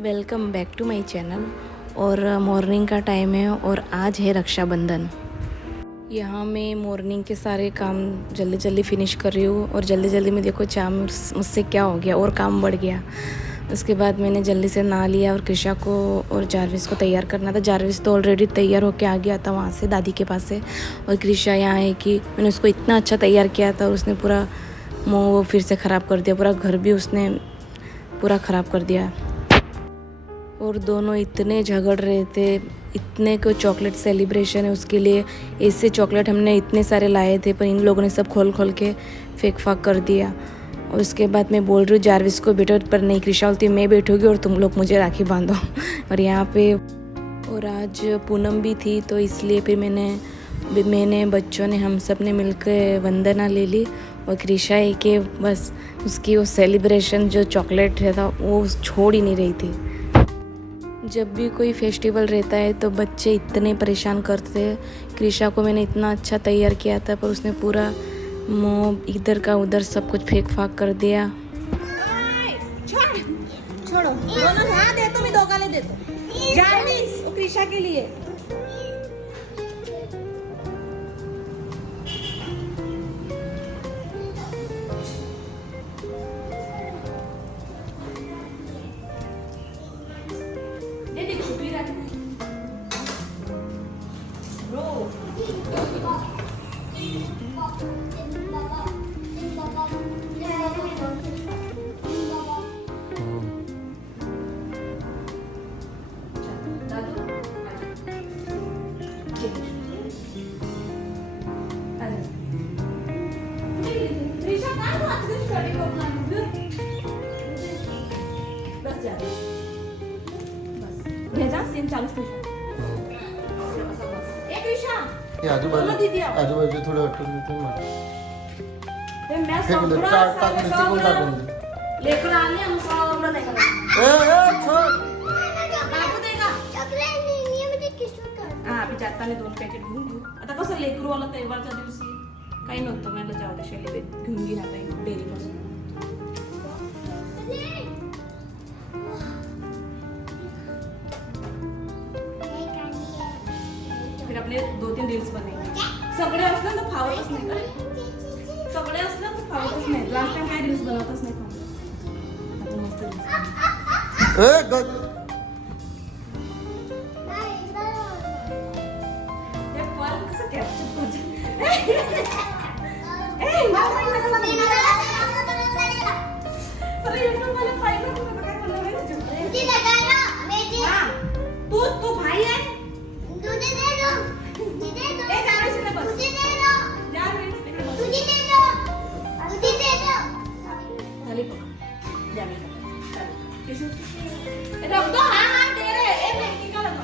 Welcome back to my channel. और morning का time है और आज है रक्षाबंधन। यहाँ मैं मॉर्निंग के सारे काम जल्दी जल्दी फिनिश कर रही हूँ और जल्दी जल्दी में देखो चाम मुझसे क्या हो गया और काम बढ़ गया। उसके बाद मैंने जल्दी से नहा लिया और कृषा को और जारविस को तैयार करना था। जारविस तो ऑलरेडी तैयार होके आ गया था वहाँ से दादी के पास से, और कृषा यहाँ है कि मैंने उसको इतना अच्छा तैयार किया था और उसने पूरा मुँह फिर से ख़राब कर दिया, पूरा घर भी उसने पूरा ख़राब कर दिया। और दोनों इतने झगड़ रहे थे, इतने को चॉकलेट सेलिब्रेशन है उसके लिए, ऐसे चॉकलेट हमने इतने सारे लाए थे पर इन लोगों ने सब खोल खोल के फेंक फाक कर दिया। और उसके बाद मैं बोल रही हूँ जारविस को बैठो, पर नहीं कृषा बोलती मैं बैठूँगी और तुम लोग मुझे राखी बांधो। और यहाँ पे और आज पूनम भी थी तो इसलिए फिर मैंने बच्चों ने हम सब ने मिलकर वंदना ले ली। और कृषा है कि बस उसकी वो सेलिब्रेशन जो चॉकलेट था वो छोड़ ही नहीं रही थी। जब भी कोई फेस्टिवल रहता है तो बच्चे इतने परेशान करते हैं। कृषा को मैंने इतना अच्छा तैयार किया था पर उसने पूरा मुँह इधर का उधर सब कुछ फेंक फाक कर दिया। छोड़ो दोनों हाँ दे तो मैं दो गाले दे दो जारविस और कृषा के लिए। आजूबाजू थोडं वाटून देतो ना. टाकून दे तिकडून टाकून दे. लेकर आले हम सगळं नाही करायचं. बाबू दे का चॉकलेट नाही म्हणजे किसून कर. हा मी जाताना 2 पॅकेट घेऊन घेऊ. आता कसं लेकरू आला तेव्हाच्या दिवशी काही नव्हतं, मला जाऊ दे शैली घेऊन घे आता डेअरी पासून. फिर अपने 2-3 रील्स बनाएंगे. सगळे असलं तर फावतच नाही का, सगळे असलं तर फावतच नाही. लास्ट टाइम काय रील्स बनवतच नाही. आता मस्त ते पण कसं कॅप्चर करते. सर YouTube वाले फायदा तुला काय बोलणार आहे तुझी लगाना मेजी. हां तू भाई आहे. तुझे दे दो तुझे दे दो. ए जारविस ने बस तुझे दे दो. जारविस तिकडे बस तुझे दे दो तुझे दे दो. चल जारविस चल किशोर रख दो. हां दे रहे ए मैं क्या लगा.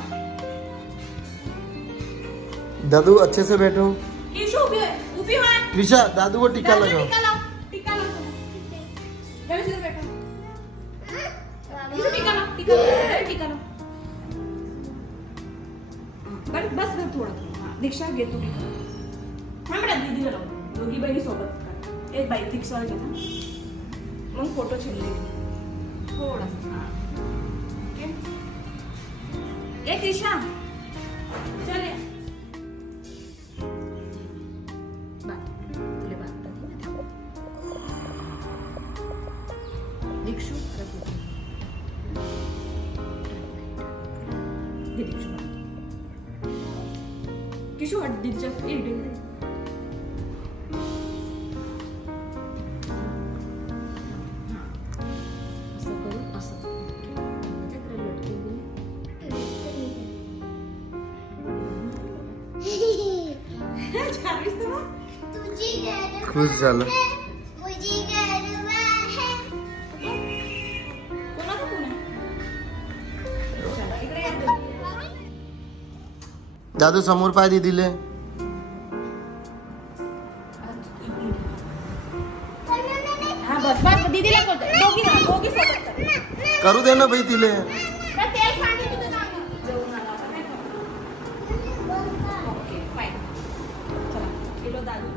दादू अच्छे से बैठो. किशोर उभी हो. कृषा दादू को टीका लगाओ. टीका लगाओ. जारविस इधर बैठो. टीका लगाओ. बस थोडं दीक्षा घेतो. हां मॅडम दीदीला लावू. दोघी बहिणी सोबत एक बाई दीक्षाला घेता मग फोटो छिल्ले थोडासा. हां ओके. ए दीक्षा चल ये. बाय तुले बात दीक्षू दीक्षू किशोर हट दीदीच्या इकडे असं करू असं खुश झालं. दादू समोर पाय दीदीले. हां बस बस दीदीला करतो. दोघी सोबत कर. करू दे ना भाई तिले. मैं तेल सांगितलं तुझं नाव जेवण आला ओके फाईन. चला किलो दादू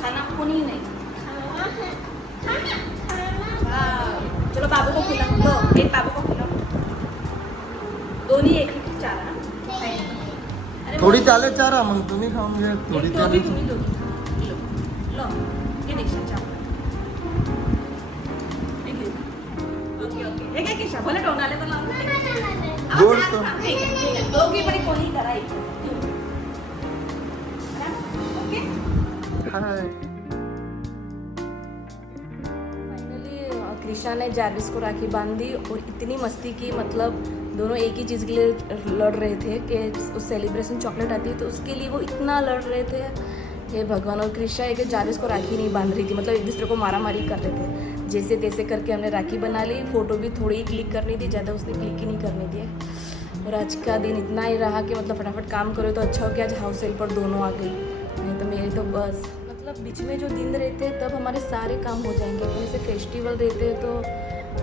खाना कोणी नाही. बाबू को खिलाओ, लो एक बाबू को खिलाओ, दोन्ही एक एक चारा. अरे थोडी त्याला चारा मग तुम्ही खाऊन घ्या थोडी एक त्याला दोघी तुम्ही दोघी खा. लो ये दीक्षा चावल. ओके ओके हे काय किशा भले टोनाले तर लावून गोड तो. दोघी पण कोणी करा एक ओके. हाय फाइनली कृषा ने जारविस को राखी बांध दी और इतनी मस्ती की, मतलब दोनों एक ही चीज़ के लिए लड़ रहे थे कि उस सेलिब्रेशन चॉकलेट आती है तो उसके लिए वो इतना लड़ रहे थे. हे भगवान. और कृषा एक जारविस को राखी नहीं बांध रही थी, मतलब एक दूसरे को मारा मारी कर रहे थे. जैसे तैसे करके हमने राखी बना ली. फ़ोटो भी थोड़ी ही क्लिक करनी थी, ज़्यादा उसने क्लिक ही नहीं करने दिए. और आज का दिन इतना ही रहा कि मतलब फटाफट काम करो तो अच्छा हो कि आज हाउस हेल्प पर दोनों आ गई, नहीं तो मेरे तो बस मतलब बीच में जो दिन रहते हैं तब हमारे सारे काम हो जाएंगे. अपने से फेस्टिवल रहते हैं तो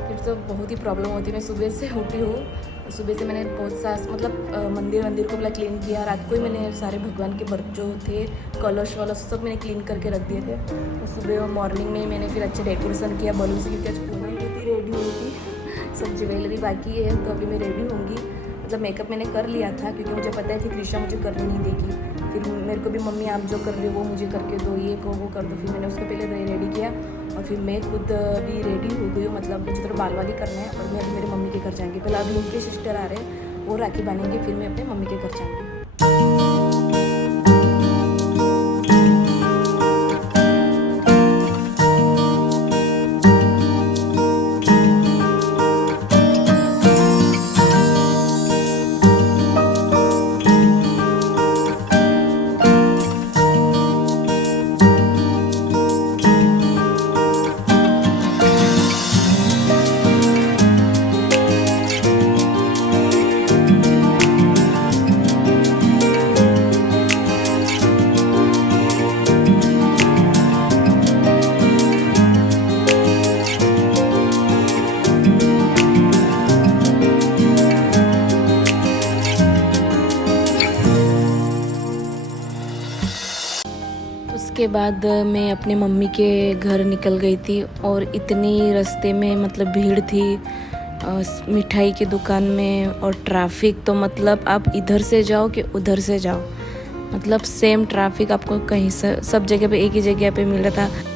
फिर तो बहुत ही प्रॉब्लम होती है. मैं सुबह से उठी हूँ, सुबह से मैंने बहुत सा मतलब मंदिर को पूरा क्लीन किया. रात को ही मैंने सारे भगवान के बर्त जो थे कलश वलश सब मैंने क्लीन करके रख दिए थे. और सुबह और मॉर्निंग में मैंने फिर अच्छे डेकोरेशन किया बलून से, क्योंकि आज पूरी थी रेडी हुई थी. सब ज्वेलरी बाकी है तो अभी मैं रेडी होंगी. मतलब मेकअप मैंने कर लिया था क्योंकि मुझे पता है कि कृष्णा मुझे करने नहीं देगी. फिर मेरे को भी मम्मी आप जो कर रहे हो वो मुझे करके दो, ये को वो कर दो. फिर मैंने उसको पहले रेडी किया और फिर मैं खुद भी रेडी हो गई हूँ. मतलब मुझे थोड़ा बाल वाली करना है और मैं अभी मेरे मम्मी के घर जाएंगे. पहले अभी उनके सिस्टर आ रहे हैं, वो राखी बांधेंगे, फिर मैं अपने मम्मी के घर जाऊँगी. उसके बाद मैं अपने मम्मी के घर निकल गई थी और इतनी रास्ते में मतलब भीड़ थी मिठाई की दुकान में और ट्रैफिक. तो मतलब आप इधर से जाओ कि उधर से जाओ, मतलब सेम ट्रैफिक आपको कहीं सब जगह पे एक ही जगह पे मिल रहा था.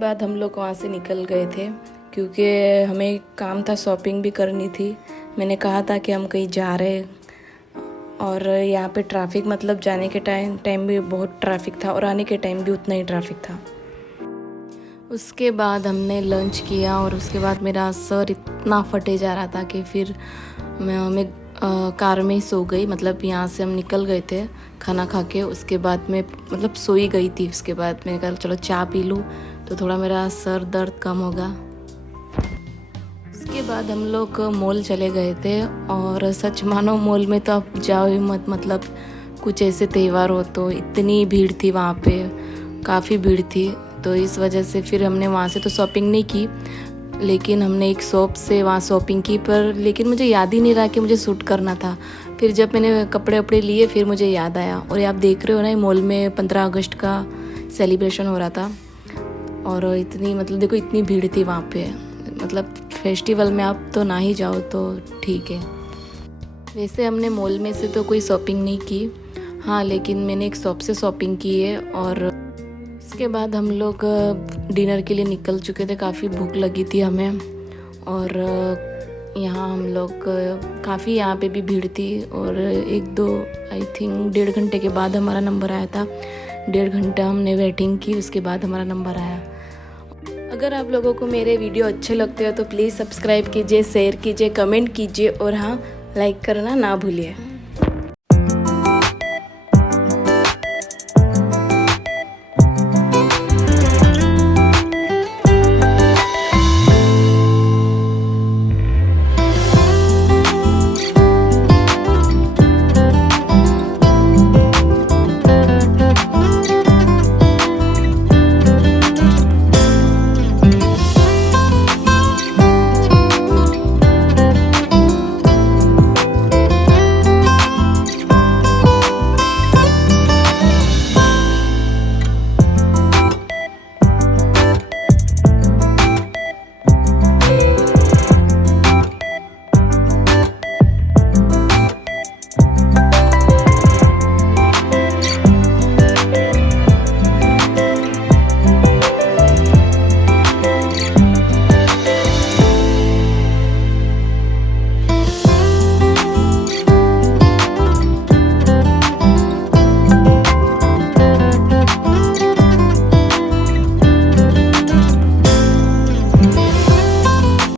बाद हम लोग वहाँ से निकल गए थे क्योंकि हमें काम था, शॉपिंग भी करनी थी। मैंने कहा था कि हम कहीं जा रहे और यहाँ पे ट्रैफिक, मतलब जाने के टाइम भी बहुत ट्रैफिक था और आने के टाइम भी उतना ही ट्रैफिक था। उसके बाद हमने लंच किया और उसके बाद मेरा सर इतना फटे जा रहा था कि फिर मैं कार में ही सो गई। मतलब यहाँ से हम निकल गए थे खाना खा के, उसके बाद मैं मतलब सोई गई थी। उसके बाद मैंने कहा चलो चाय पी लूँ तो थोड़ा मेरा सर दर्द कम होगा। उसके बाद हम लोग मॉल चले गए थे और सच मानो मॉल में तो आप जाओ ही मत, मतलब कुछ ऐसे त्यौहार हो तो इतनी भीड़ थी वहाँ पे, काफ़ी भीड़ थी। तो इस वजह से फिर हमने वहाँ से तो शॉपिंग नहीं की, लेकिन हमने एक शॉप से वहाँ शॉपिंग की, पर लेकिन मुझे याद ही नहीं रहा कि मुझे सूट करना था। फिर जब मैंने कपड़े वपड़े लिए फिर मुझे याद आया। और ये आप देख रहे हो ना, मॉल में 15 अगस्त का सेलिब्रेशन हो रहा था और इतनी, मतलब देखो इतनी भीड़ थी वहाँ पे। मतलब फेस्टिवल में आप तो ना ही जाओ तो ठीक है। वैसे हमने मॉल में से तो कोई शॉपिंग नहीं की, हाँ, लेकिन मैंने एक शॉप से शॉपिंग की है। और उसके बाद हम लोग डिनर के लिए निकल चुके थे, काफ़ी भूख लगी थी हमें। और यहाँ हम लोग काफ़ी, यहाँ पे भी भीड़ थी और 1-2 आई थिंक 1.5 घंटे के बाद हमारा नंबर आया था। 1.5 घंटा हमने वेटिंग की, उसके बाद हमारा नंबर आया। अगर आप लोगों को मेरे वीडियो अच्छे लगते हो तो प्लीज़ सब्सक्राइब कीजिए, शेयर कीजिए, कमेंट कीजिए और हाँ, लाइक करना ना भूलिए।